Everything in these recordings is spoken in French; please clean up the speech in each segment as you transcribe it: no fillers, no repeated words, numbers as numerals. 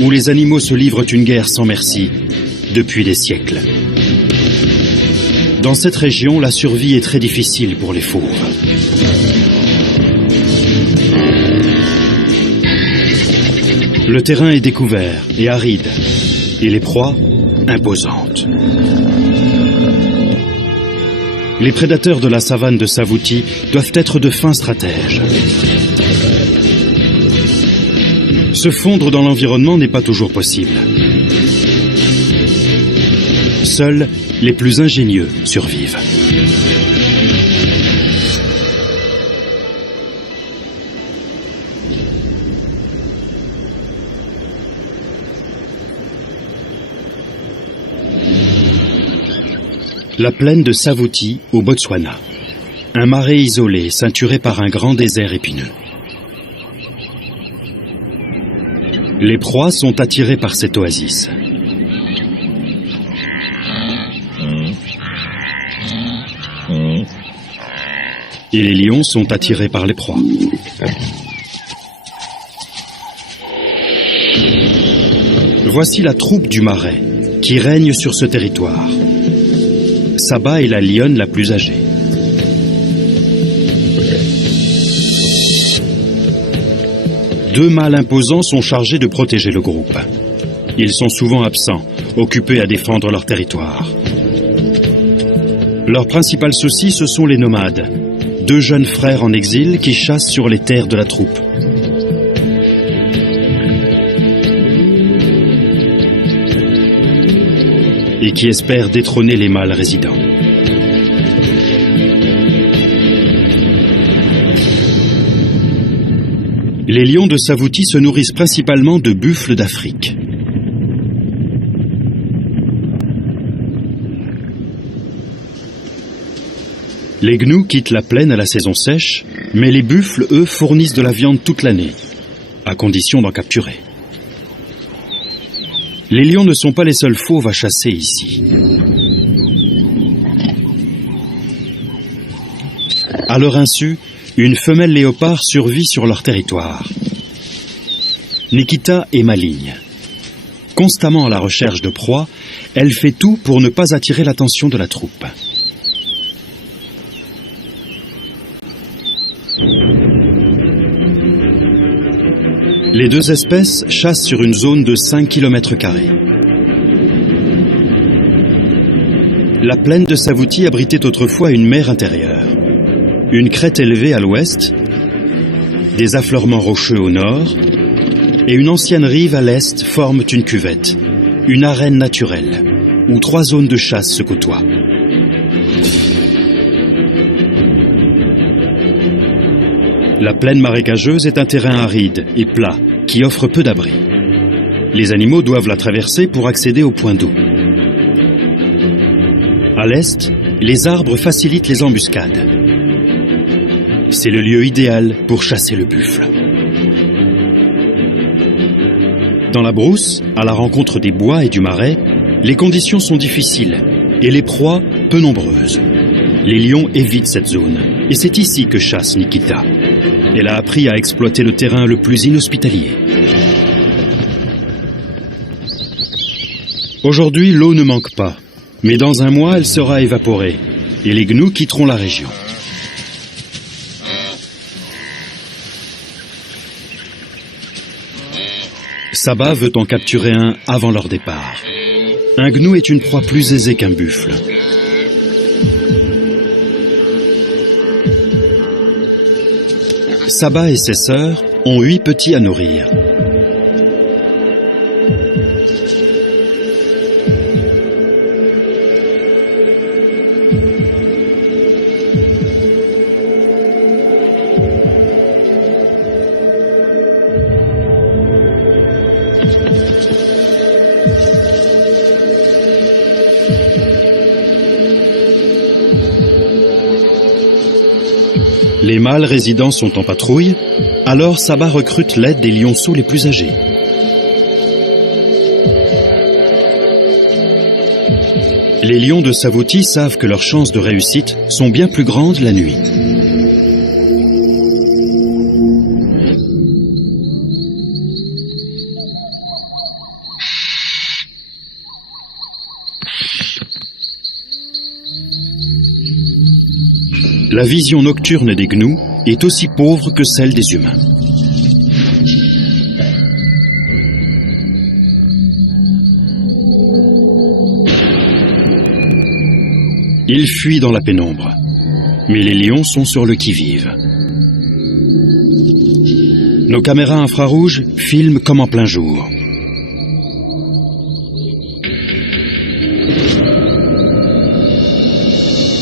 où les animaux se livrent une guerre sans merci depuis des siècles. Dans cette région, la survie est très difficile pour les fauves. Le terrain est découvert et aride, et les proies imposantes. Les prédateurs de la savane de Savuti doivent être de fins stratèges. Se fondre dans l'environnement n'est pas toujours possible. Seuls les plus ingénieux survivent. La plaine de Savuti, au Botswana. Un marais isolé, ceinturé par un grand désert épineux. Les proies sont attirées par cette oasis. Et les lions sont attirés par les proies. Voici la troupe du marais qui règne sur ce territoire. Saba est la lionne la plus âgée. Deux mâles imposants sont chargés de protéger le groupe. Ils sont souvent absents, occupés à défendre leur territoire. Leur principal souci, ce sont les nomades, deux jeunes frères en exil qui chassent sur les terres de la troupe. Et qui espèrent détrôner les mâles résidents. Les lions de Savuti se nourrissent principalement de buffles d'Afrique. Les gnous quittent la plaine à la saison sèche, mais les buffles, eux, fournissent de la viande toute l'année, à condition d'en capturer. Les lions ne sont pas les seuls fauves à chasser ici. À leur insu, une femelle léopard survit sur leur territoire. Nikita est maligne. Constamment à la recherche de proies, elle fait tout pour ne pas attirer l'attention de la troupe. Les deux espèces chassent sur une zone de 5 km². La plaine de Savuti abritait autrefois une mer intérieure. Une crête élevée à l'ouest, des affleurements rocheux au nord, et une ancienne rive à l'est forment une cuvette, une arène naturelle, où 3 zones de chasse se côtoient. La plaine marécageuse est un terrain aride et plat qui offre peu d'abri. Les animaux doivent la traverser pour accéder au point d'eau. À l'est, les arbres facilitent les embuscades. C'est le lieu idéal pour chasser le buffle. Dans la brousse, à la rencontre des bois et du marais, les conditions sont difficiles et les proies peu nombreuses. Les lions évitent cette zone et c'est ici que chasse Nikita. Elle a appris à exploiter le terrain le plus inhospitalier. Aujourd'hui, l'eau ne manque pas, mais dans un mois, elle sera évaporée et les gnous quitteront la région. Saba veut en capturer un avant leur départ. Un gnou est une proie plus aisée qu'un buffle. Saba et ses sœurs ont 8 petits à nourrir. Les mâles résidents sont en patrouille, alors Saba recrute l'aide des lionceaux les plus âgés. Les lions de Savuti savent que leurs chances de réussite sont bien plus grandes la nuit. La vision nocturne des gnous est aussi pauvre que celle des humains. Ils fuient dans la pénombre, mais les lions sont sur le qui-vive. Nos caméras infrarouges filment comme en plein jour.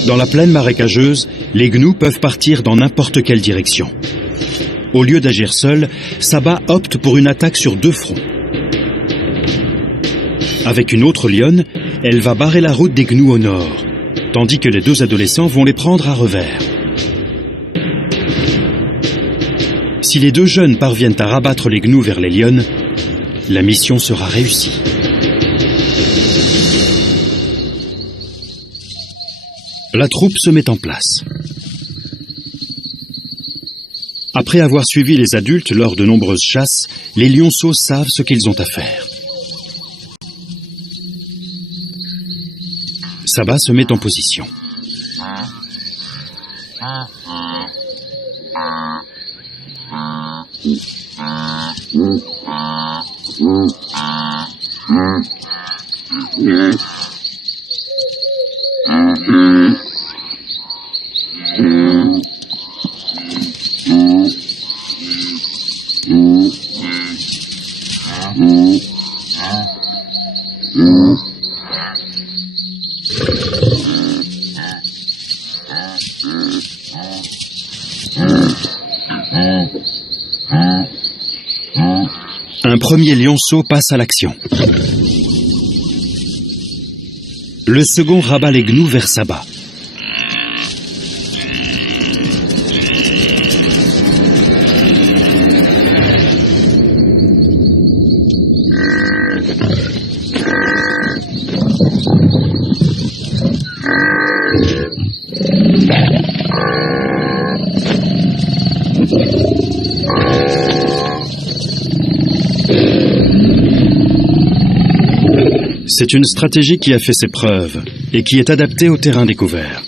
Dans la plaine marécageuse, les gnous peuvent partir dans n'importe quelle direction. Au lieu d'agir seul, Saba opte pour une attaque sur 2 fronts. Avec une autre lionne, elle va barrer la route des gnous au nord, tandis que les 2 adolescents vont les prendre à revers. Si les 2 jeunes parviennent à rabattre les gnous vers les lionnes, la mission sera réussie. La troupe se met en place. Après avoir suivi les adultes lors de nombreuses chasses, les lionceaux savent ce qu'ils ont à faire. Saba se met en position. Un premier lionceau passe à l'action. Le second rabat les gnous vers Saba. C'est une stratégie qui a fait ses preuves et qui est adaptée au terrain découvert.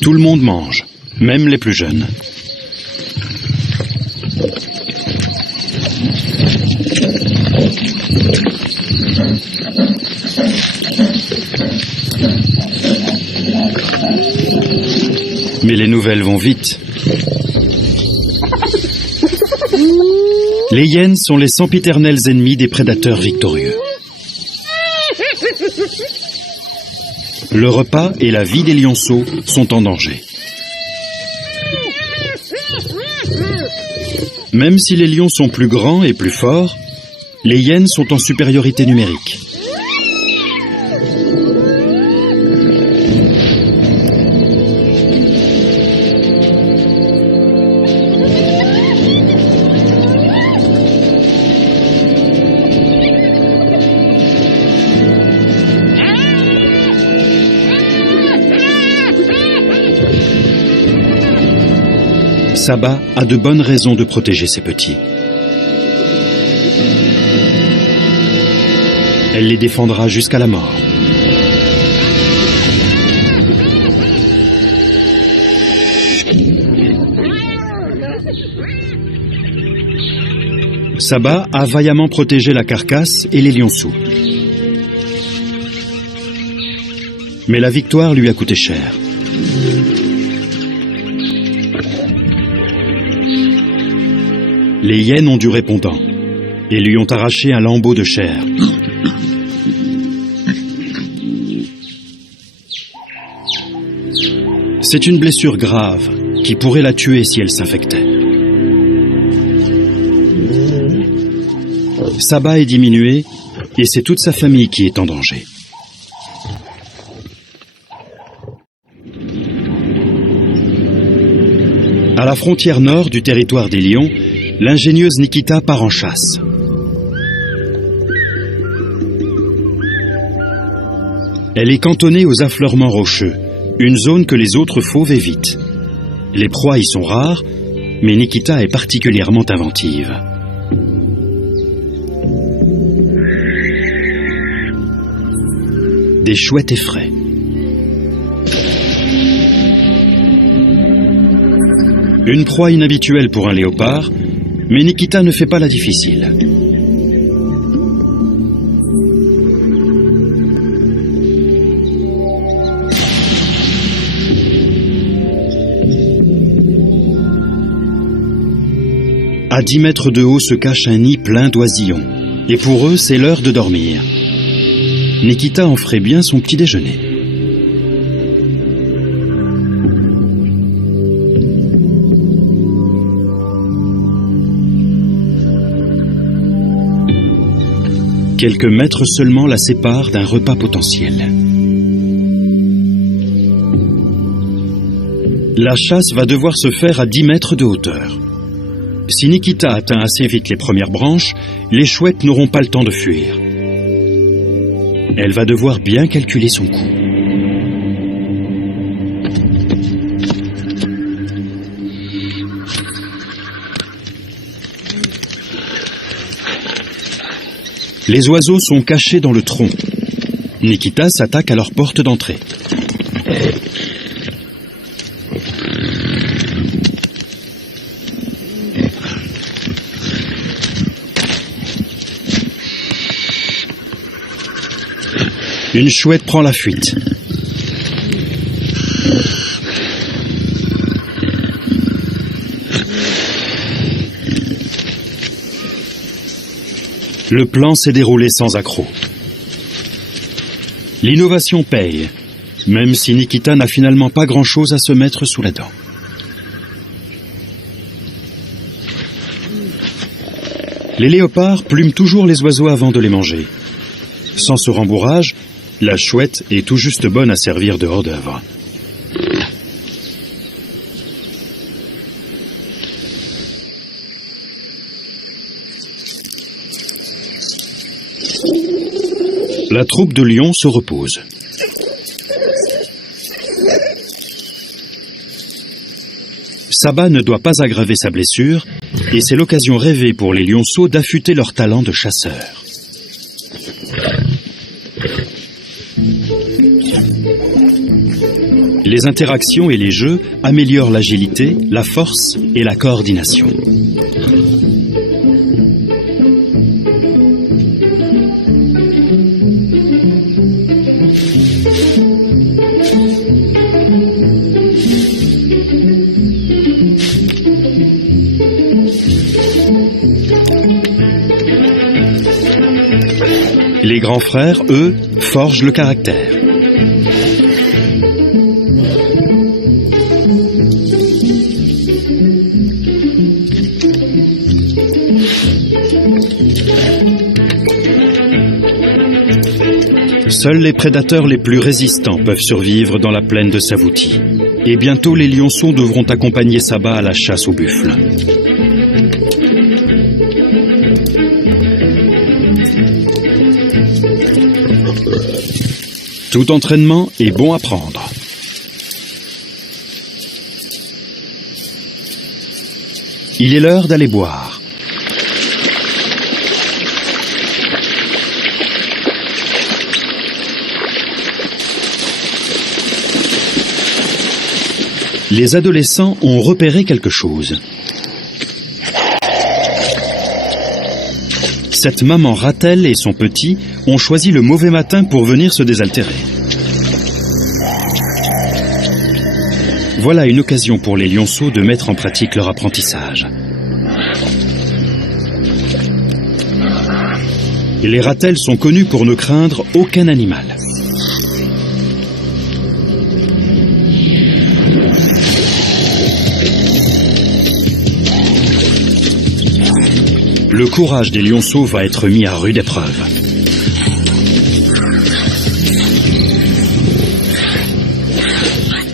Tout le monde mange, même les plus jeunes. Mais les nouvelles vont vite. Les hyènes sont les sempiternels ennemis des prédateurs victorieux. Le repas et la vie des lionceaux sont en danger. Même si les lions sont plus grands et plus forts, les hyènes sont en supériorité numérique. Saba a de bonnes raisons de protéger ses petits. Elle les défendra jusqu'à la mort. Saba a vaillamment protégé la carcasse et les lionceaux. Mais la victoire lui a coûté cher. Les hyènes ont du répondant et lui ont arraché un lambeau de chair. C'est une blessure grave qui pourrait la tuer si elle s'infectait. Saba est diminuée et c'est toute sa famille qui est en danger. À la frontière nord du territoire des lions, l'ingénieuse Nikita part en chasse. Elle est cantonnée aux affleurements rocheux, une zone que les autres fauves évitent. Les proies y sont rares, mais Nikita est particulièrement inventive. des chouettes effraient. Une proie inhabituelle pour un léopard, mais Nikita ne fait pas la difficile. À 10 mètres de haut se cache un nid plein d'oisillons. Et pour eux, c'est l'heure de dormir. Nikita en ferait bien son petit déjeuner. Quelques mètres seulement la séparent d'un repas potentiel. La chasse va devoir se faire à 10 mètres de hauteur. Si Nikita atteint assez vite les premières branches, les chouettes n'auront pas le temps de fuir. Elle va devoir bien calculer son coup. Les oiseaux sont cachés dans le tronc. Nikita s'attaque à leur porte d'entrée. Une chouette prend la fuite. Le plan s'est déroulé sans accroc. L'innovation paye, même si Nikita n'a finalement pas grand-chose à se mettre sous la dent. Les léopards plument toujours les oiseaux avant de les manger. Sans ce rembourrage, la chouette est tout juste bonne à servir de hors-d'œuvre. La troupe de lions se repose. Saba ne doit pas aggraver sa blessure, et c'est l'occasion rêvée pour les lionceaux d'affûter leur talent de chasseur. Les interactions et les jeux améliorent l'agilité, la force et la coordination. Les grands frères, eux, forgent le caractère. Seuls les prédateurs les plus résistants peuvent survivre dans la plaine de Savuti. Et bientôt les lionceaux devront accompagner Saba à la chasse au buffle. Tout entraînement est bon à prendre. Il est l'heure d'aller boire. Les adolescents ont repéré quelque chose. Cette maman Ratel et son petit ont choisi le mauvais matin pour venir se désaltérer. Voilà une occasion pour les lionceaux de mettre en pratique leur apprentissage. Les Ratels sont connus pour ne craindre aucun animal. Le courage des lionceaux va être mis à rude épreuve.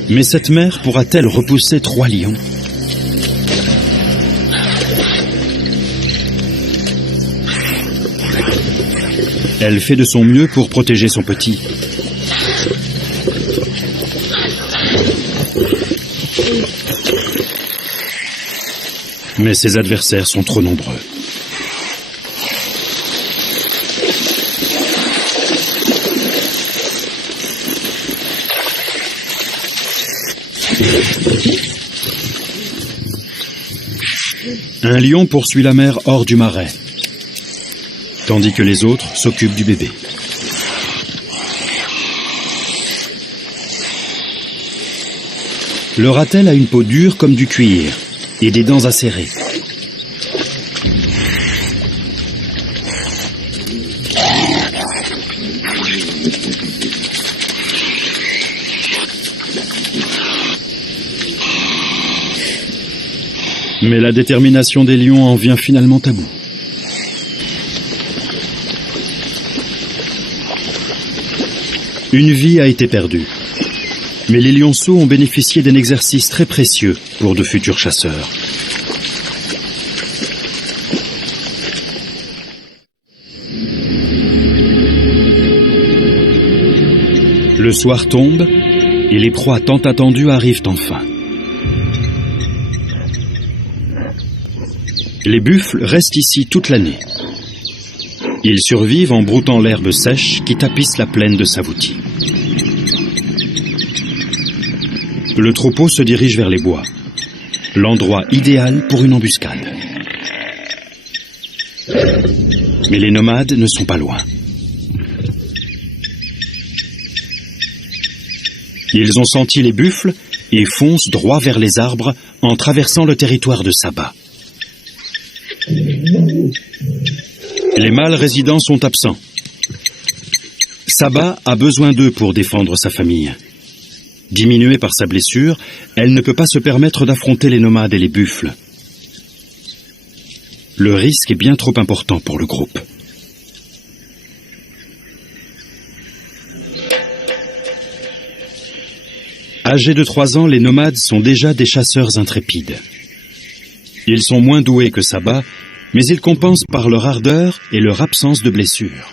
Mais cette mère pourra-t-elle repousser 3 lions? Elle fait de son mieux pour protéger son petit. Mais ses adversaires sont trop nombreux. Un lion poursuit la mère hors du marais, tandis que les autres s'occupent du bébé. Le ratel a une peau dure comme du cuir et des dents acérées. Mais la détermination des lions en vient finalement à bout. Une vie a été perdue. Mais les lionceaux ont bénéficié d'un exercice très précieux pour de futurs chasseurs. Le soir tombe et les proies tant attendues arrivent enfin. Les buffles restent ici toute l'année. Ils survivent en broutant l'herbe sèche qui tapisse la plaine de Savouti. Le troupeau se dirige vers les bois, l'endroit idéal pour une embuscade. Mais les nomades ne sont pas loin. Ils ont senti les buffles et foncent droit vers les arbres en traversant le territoire de Saba. Les mâles résidents sont absents. Saba a besoin d'eux pour défendre sa famille. Diminuée par sa blessure, elle ne peut pas se permettre d'affronter les nomades et les buffles. Le risque est bien trop important pour le groupe. Âgés de 3 ans, les nomades sont déjà des chasseurs intrépides. Ils sont moins doués que Saba, mais ils compensent par leur ardeur et leur absence de blessures.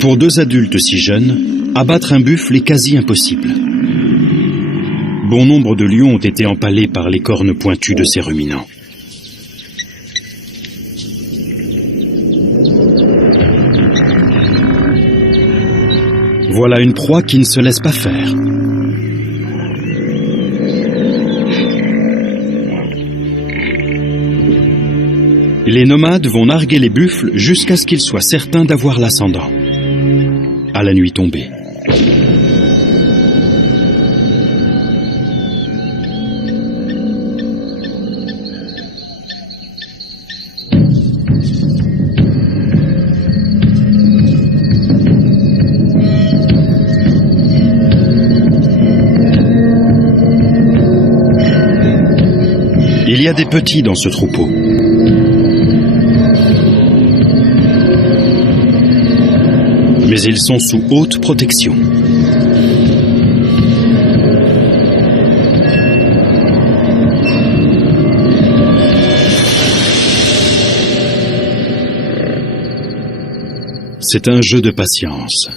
Pour 2 adultes si jeunes, abattre un buffle est quasi impossible. Bon nombre de lions ont été empalés par les cornes pointues de ces ruminants. Voilà une proie qui ne se laisse pas faire. Les nomades vont narguer les buffles jusqu'à ce qu'ils soient certains d'avoir l'ascendant. À la nuit tombée. Il y a des petits dans ce troupeau. Mais ils sont sous haute protection. C'est un jeu de patience.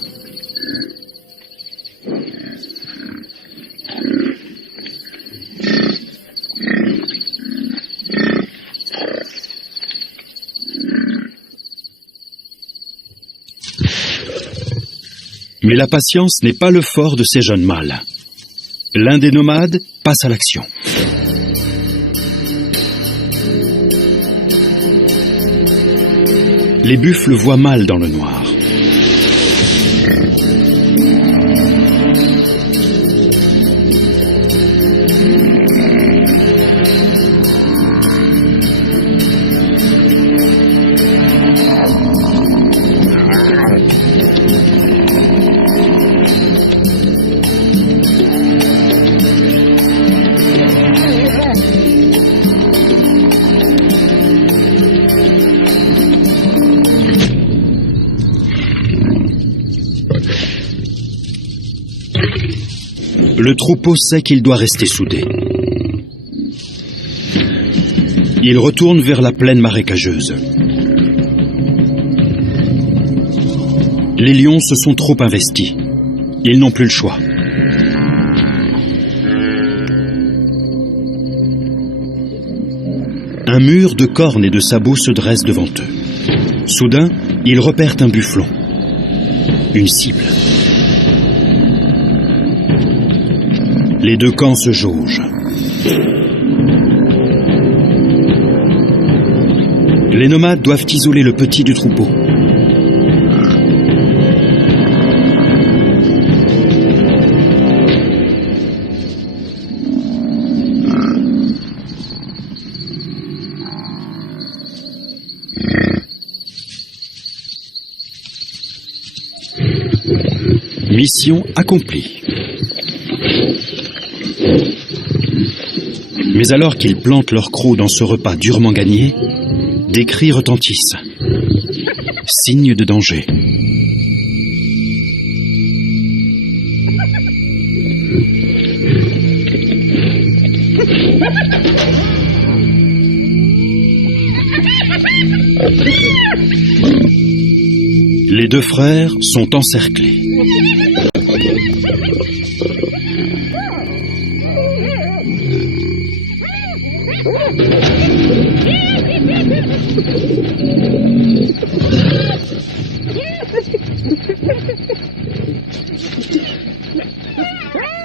Mais la patience n'est pas le fort de ces jeunes mâles. L'un des nomades passe à l'action. Les buffles voient mal dans le noir. Le troupeau sait qu'il doit rester soudé. Il retourne vers la plaine marécageuse. Les lions se sont trop investis. Ils n'ont plus le choix. Un mur de cornes et de sabots se dresse devant eux. Soudain, ils repèrent un bufflon. une cible. Les deux camps se jaugent. Les nomades doivent isoler le petit du troupeau. Mission accomplie. Mais alors qu'ils plantent leur croc dans ce repas durement gagné, des cris retentissent. Signe de danger. Les deux frères sont encerclés.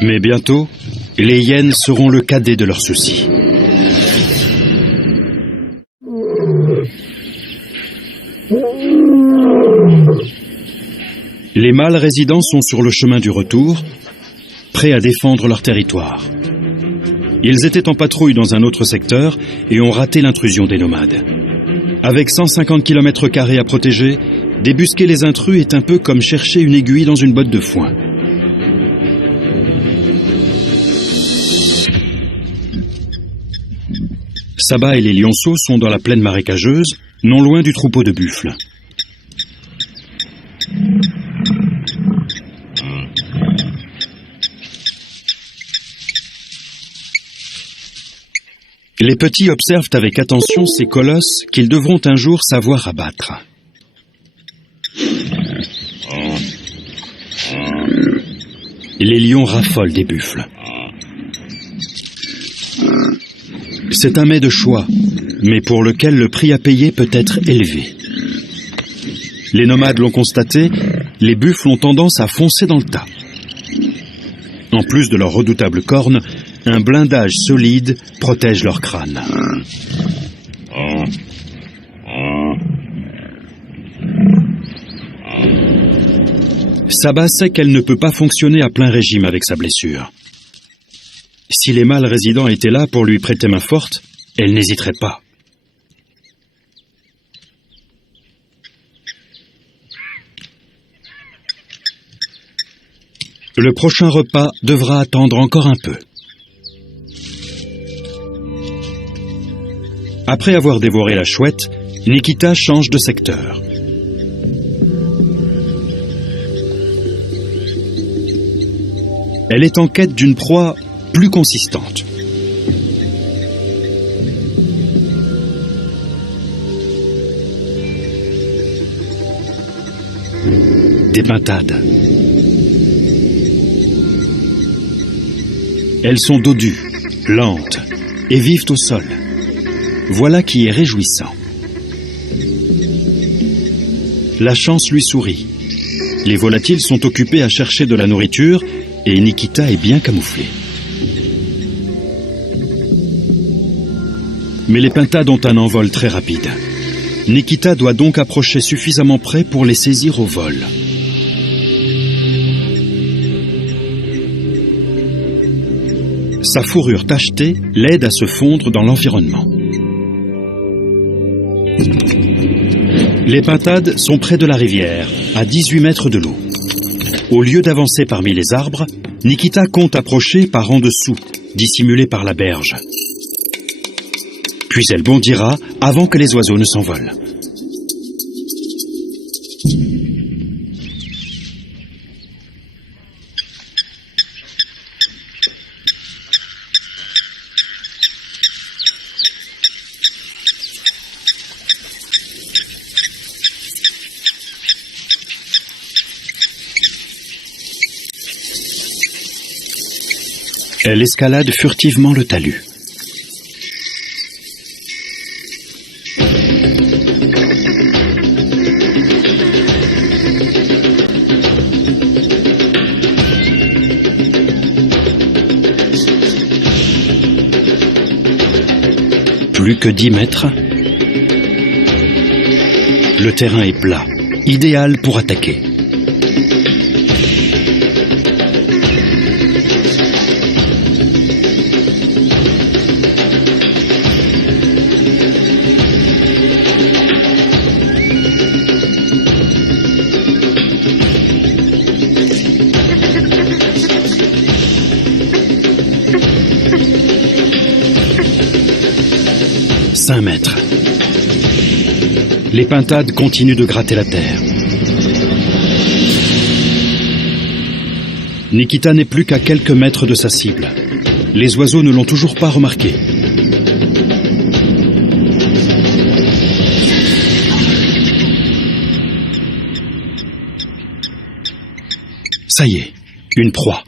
Mais bientôt, les hyènes seront le cadet de leurs soucis. Les mâles résidents sont sur le chemin du retour, prêts à défendre leur territoire. Ils étaient en patrouille dans un autre secteur et ont raté l'intrusion des nomades. Avec 150 km² à protéger, débusquer les intrus est un peu comme chercher une aiguille dans une botte de foin. Saba et les lionceaux sont dans la plaine marécageuse, non loin du troupeau de buffles. Les petits observent avec attention ces colosses qu'ils devront un jour savoir abattre. Les lions raffolent des buffles. C'est un mets de choix, mais pour lequel le prix à payer peut être élevé. Les nomades l'ont constaté, les buffles ont tendance à foncer dans le tas. En plus de leurs redoutables cornes, un blindage solide protège leur crâne. Saba sait qu'elle ne peut pas fonctionner à plein régime avec sa blessure. Si les mâles résidents étaient là pour lui prêter main forte, elle n'hésiterait pas. Le prochain repas devra attendre encore un peu. Après avoir dévoré la chouette, Nikita change de secteur. Elle est en quête d'une proie plus consistante. Des pintades. Elles sont dodues, lentes et vivent au sol. Voilà qui est réjouissant. La chance lui sourit. Les volatiles sont occupés à chercher de la nourriture et Nikita est bien camouflée. Mais les pintades ont un envol très rapide. Nikita doit donc approcher suffisamment près pour les saisir au vol. Sa fourrure tachetée l'aide à se fondre dans l'environnement. Les pintades sont près de la rivière, à 18 mètres de l'eau. Au lieu d'avancer parmi les arbres, Nikita compte approcher par en dessous, dissimulée par la berge. Puis elle bondira avant que les oiseaux ne s'envolent. Elle escalade furtivement le talus. Plus que 10 mètres. Le terrain est plat, idéal pour attaquer. Mètres. Les pintades continuent de gratter la terre. Nikita n'est plus qu'à quelques mètres de sa cible. Les oiseaux ne l'ont toujours pas remarqué. Ça y est, une proie.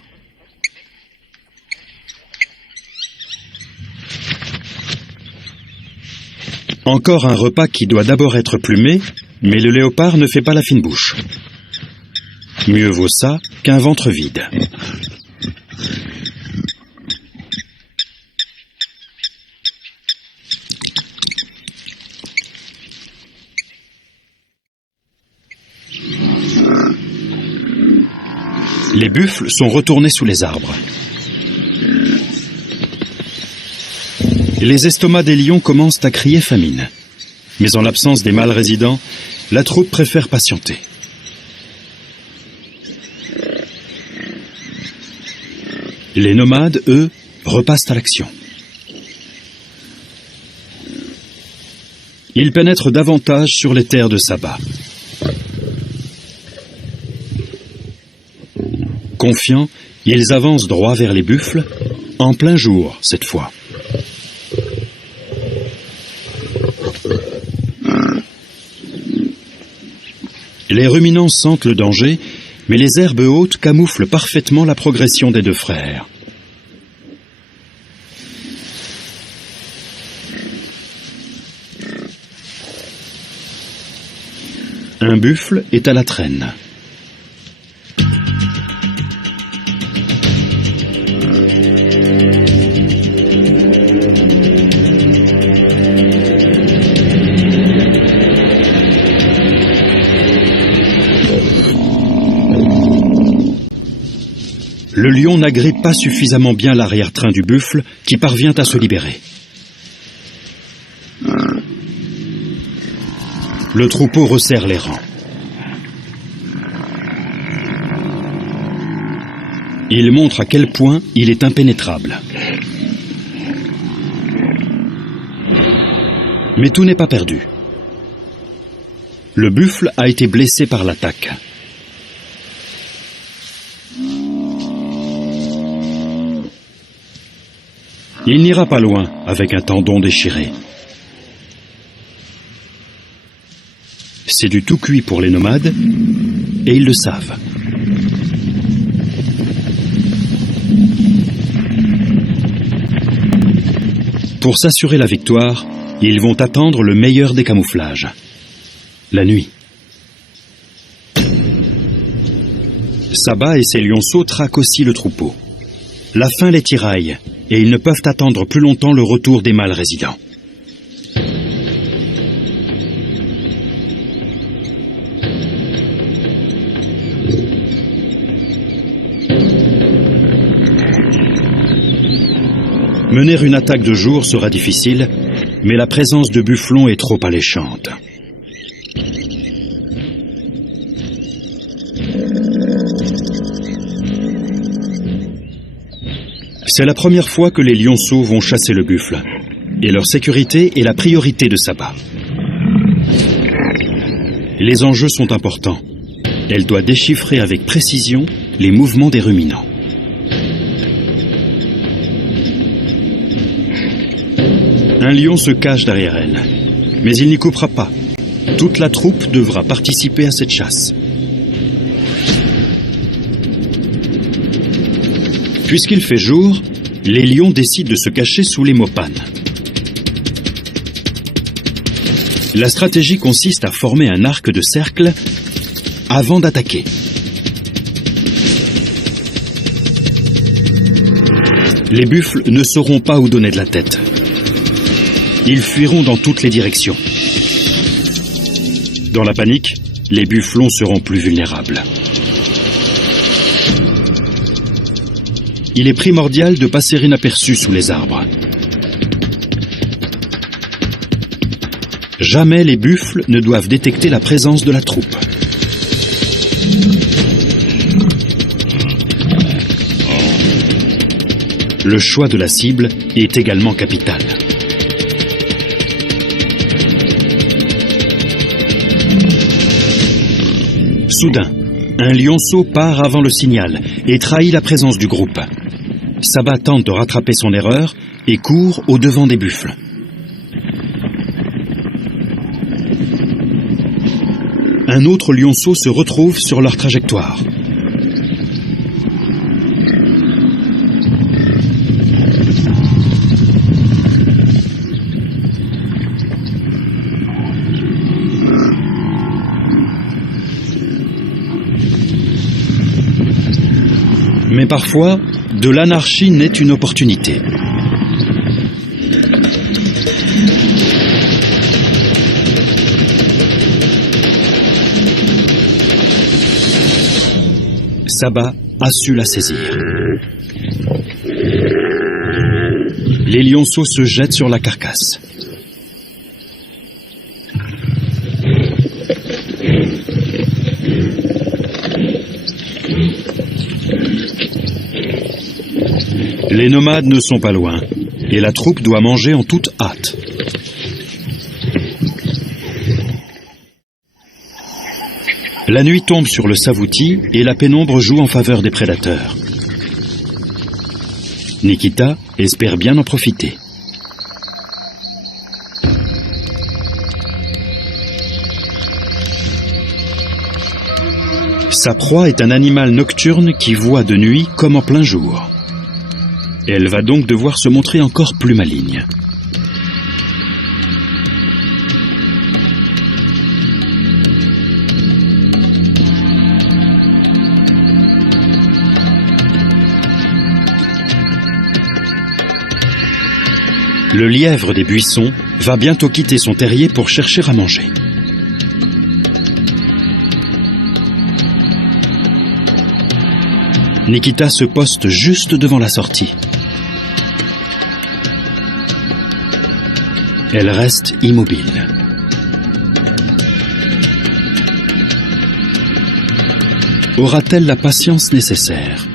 Encore un repas qui doit d'abord être plumé, mais le léopard ne fait pas la fine bouche. Mieux vaut ça qu'un ventre vide. Les buffles sont retournés sous les arbres. Les estomacs des lions commencent à crier famine. Mais en l'absence des mâles résidents, la troupe préfère patienter. Les nomades, eux, repassent à l'action. Ils pénètrent davantage sur les terres de Saba. Confiants, ils avancent droit vers les buffles, en plein jour cette fois. Les ruminants sentent le danger, mais les herbes hautes camouflent parfaitement la progression des deux frères. Un buffle est à la traîne. Le lion n'agrippe pas suffisamment bien l'arrière-train du buffle qui parvient à se libérer. Le troupeau resserre les rangs. Il montre à quel point il est impénétrable. Mais tout n'est pas perdu. Le buffle a été blessé par l'attaque. Il n'ira pas loin avec un tendon déchiré. C'est du tout cuit pour les nomades, et ils le savent. Pour s'assurer la victoire, ils vont attendre le meilleur des camouflages, la nuit. Saba et ses lionceaux traquent aussi le troupeau. La faim les tiraille, et ils ne peuvent attendre plus longtemps le retour des mâles résidents. Mener une attaque de jour sera difficile, mais la présence de bufflons est trop alléchante. C'est la première fois que les lionceaux vont chasser le buffle, et leur sécurité est la priorité de Saba. Les enjeux sont importants. Elle doit déchiffrer avec précision les mouvements des ruminants. Un lion se cache derrière elle, mais il n'y coupera pas. Toute la troupe devra participer à cette chasse. Puisqu'il fait jour, les lions décident de se cacher sous les mopanes. La stratégie consiste à former un arc de cercle avant d'attaquer. Les buffles ne sauront pas où donner de la tête. Ils fuiront dans toutes les directions. Dans la panique, les bufflons seront plus vulnérables. Il est primordial de passer inaperçu sous les arbres. Jamais les buffles ne doivent détecter la présence de la troupe. Le choix de la cible est également capital. Soudain, un lionceau part avant le signal et trahit la présence du groupe. Saba tente de rattraper son erreur et court au-devant des buffles. Un autre lionceau se retrouve sur leur trajectoire. Mais parfois, de l'anarchie naît une opportunité. Saba a su la saisir. Les lionceaux se jettent sur la carcasse. Les nomades ne sont pas loin, et la troupe doit manger en toute hâte. La nuit tombe sur le Savouti et la pénombre joue en faveur des prédateurs. Nikita espère bien en profiter. Sa proie est un animal nocturne qui voit de nuit comme en plein jour. Elle va donc devoir se montrer encore plus maligne. Le lièvre des buissons va bientôt quitter son terrier pour chercher à manger. Nikita se poste juste devant la sortie. Elle reste immobile. Aura-t-elle la patience nécessaire ?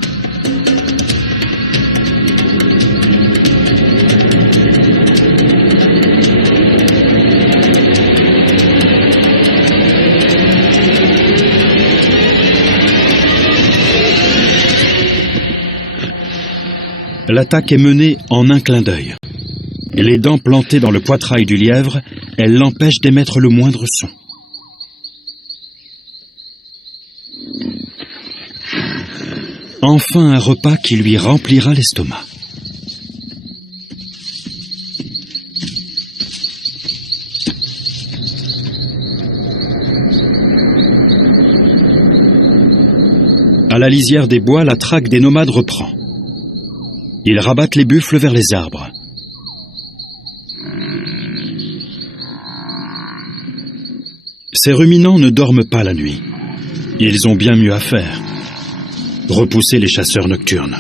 L'attaque est menée en un clin d'œil. Les dents plantées dans le poitrail du lièvre, elle l'empêche d'émettre le moindre son. Enfin un repas qui lui remplira l'estomac. À la lisière des bois, la traque des nomades reprend. Ils rabattent les buffles vers les arbres. Ces ruminants ne dorment pas la nuit. Ils ont bien mieux à faire. Repousser les chasseurs nocturnes.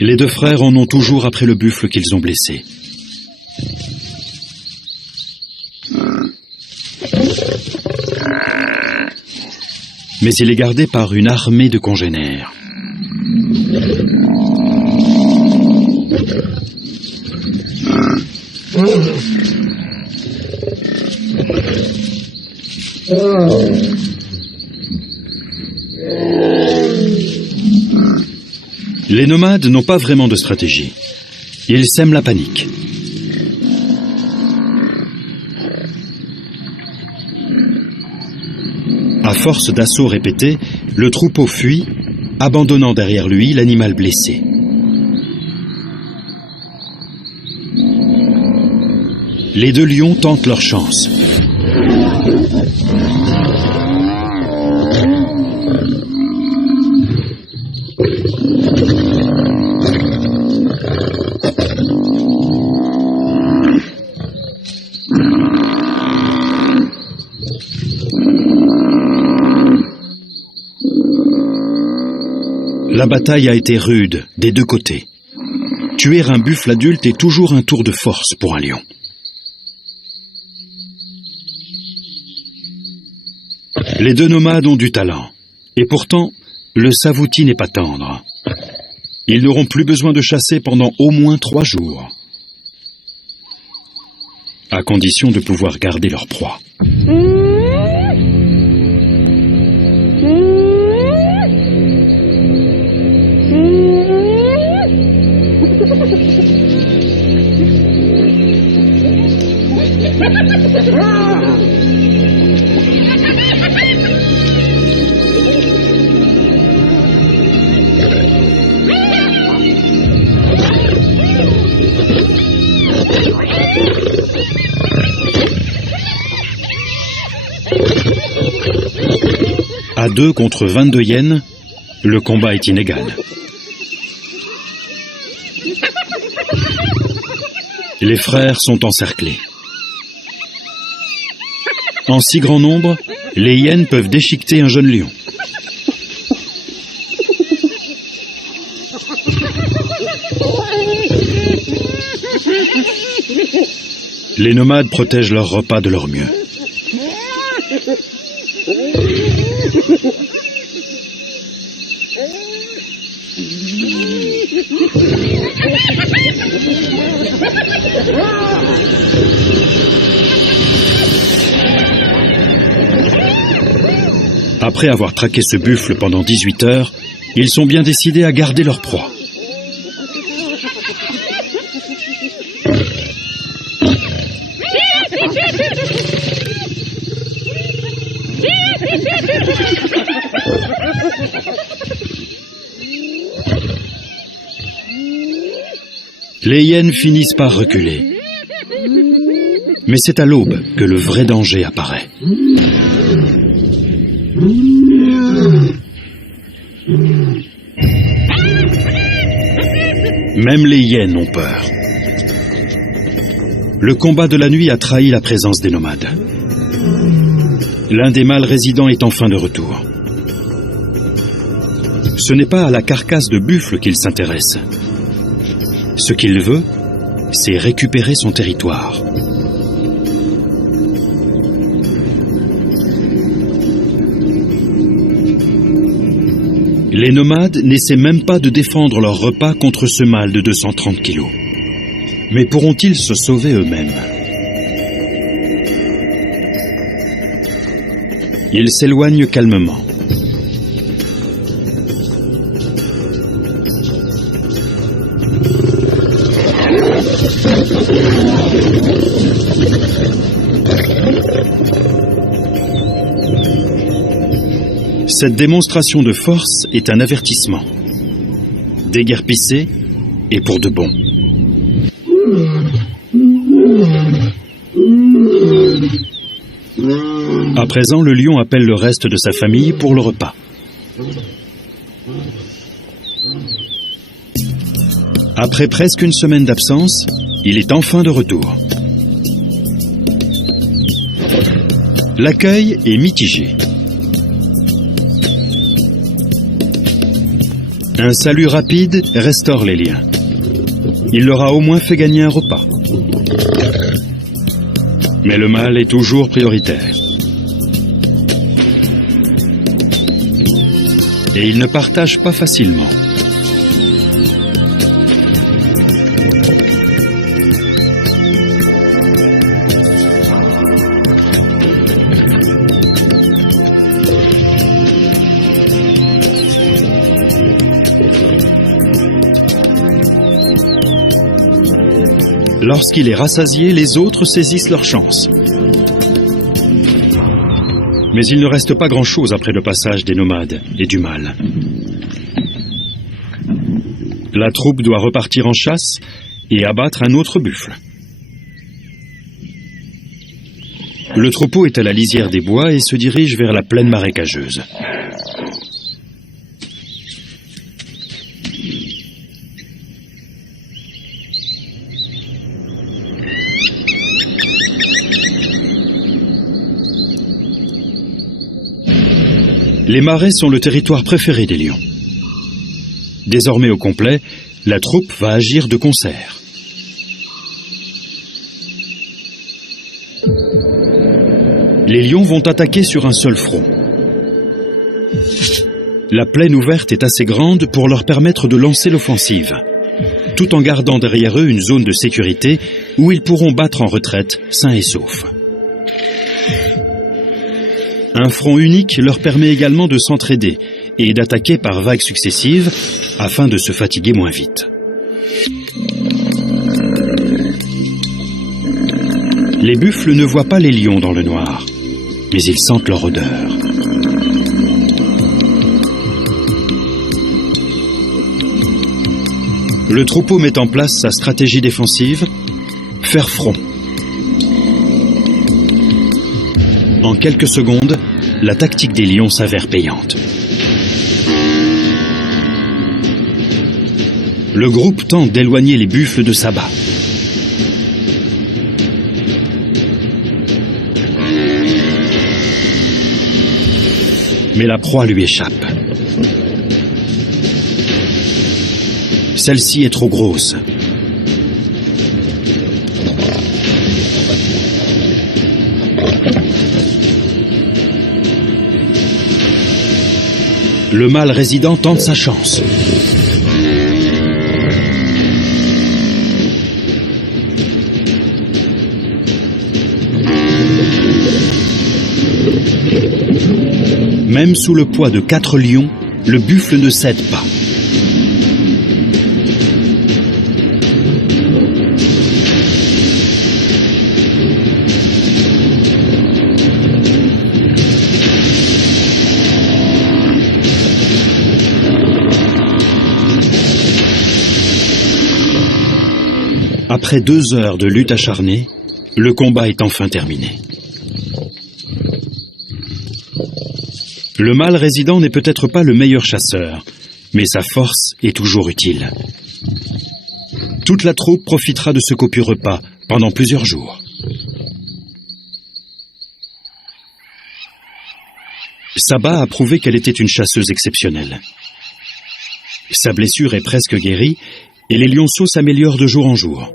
Les deux frères en ont toujours après le buffle qu'ils ont blessé. Mais il est gardé par une armée de congénères. Les nomades n'ont pas vraiment de stratégie. Ils sèment la panique. À force d'assauts répétés, le troupeau fuit, abandonnant derrière lui l'animal blessé. Les deux lions tentent leur chance. La bataille a été rude des deux côtés. Tuer un buffle adulte est toujours un tour de force pour un lion. Les deux nomades ont du talent. Et pourtant, le savouti n'est pas tendre. Ils n'auront plus besoin de chasser pendant au moins 3 jours. À condition de pouvoir garder leur proie. À 2 contre 22 hyènes, le combat est inégal. Les frères sont encerclés. En si grand nombre, les hyènes peuvent déchiqueter un jeune lion. Les nomades protègent leur repas de leur mieux. Après avoir traqué ce buffle pendant 18 heures, ils sont bien décidés à garder leur proie. Les hyènes finissent par reculer. Mais c'est à l'aube que le vrai danger apparaît. Même les hyènes ont peur. Le combat de la nuit a trahi la présence des nomades. L'un des mâles résidents est enfin de retour. Ce n'est pas à la carcasse de buffle qu'il s'intéresse. Ce qu'il veut, c'est récupérer son territoire. Les nomades n'essaient même pas de défendre leur repas contre ce mâle de 230 kilos. Mais pourront-ils se sauver eux-mêmes? Ils s'éloignent calmement. Cette démonstration de force est un avertissement. Déguerpissez et pour de bon. À présent, le lion appelle le reste de sa famille pour le repas. Après presque une semaine d'absence, il est enfin de retour. L'accueil est mitigé. Un salut rapide restaure les liens. Il leur a au moins fait gagner un repas. Mais le mâle est toujours prioritaire. Et il ne partage pas facilement. Lorsqu'il est rassasié, les autres saisissent leur chance. Mais il ne reste pas grand-chose après le passage des nomades et du mâle. La troupe doit repartir en chasse et abattre un autre buffle. Le troupeau est à la lisière des bois et se dirige vers la plaine marécageuse. Les marais sont le territoire préféré des lions. Désormais au complet, la troupe va agir de concert. Les lions vont attaquer sur un seul front. La plaine ouverte est assez grande pour leur permettre de lancer l'offensive, tout en gardant derrière eux une zone de sécurité où ils pourront battre en retraite, sains et saufs. Un front unique leur permet également de s'entraider et d'attaquer par vagues successives afin de se fatiguer moins vite. Les buffles ne voient pas les lions dans le noir, mais ils sentent leur odeur. Le troupeau met en place sa stratégie défensive, faire front. En quelques secondes, la tactique des lions s'avère payante. Le groupe tente d'éloigner les buffles de Saba. Mais la proie lui échappe. Celle-ci est trop grosse. Le mâle résident tente sa chance. Même sous le poids de 4 lions, le buffle ne cède pas. Après 2 heures de lutte acharnée, le combat est enfin terminé. Le mâle résident n'est peut-être pas le meilleur chasseur, mais sa force est toujours utile. Toute la troupe profitera de ce copieux repas pendant plusieurs jours. Saba a prouvé qu'elle était une chasseuse exceptionnelle. Sa blessure est presque guérie et les lionceaux s'améliorent de jour en jour.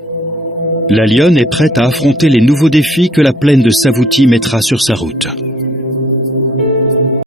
La lionne est prête à affronter les nouveaux défis que la plaine de Savouti mettra sur sa route.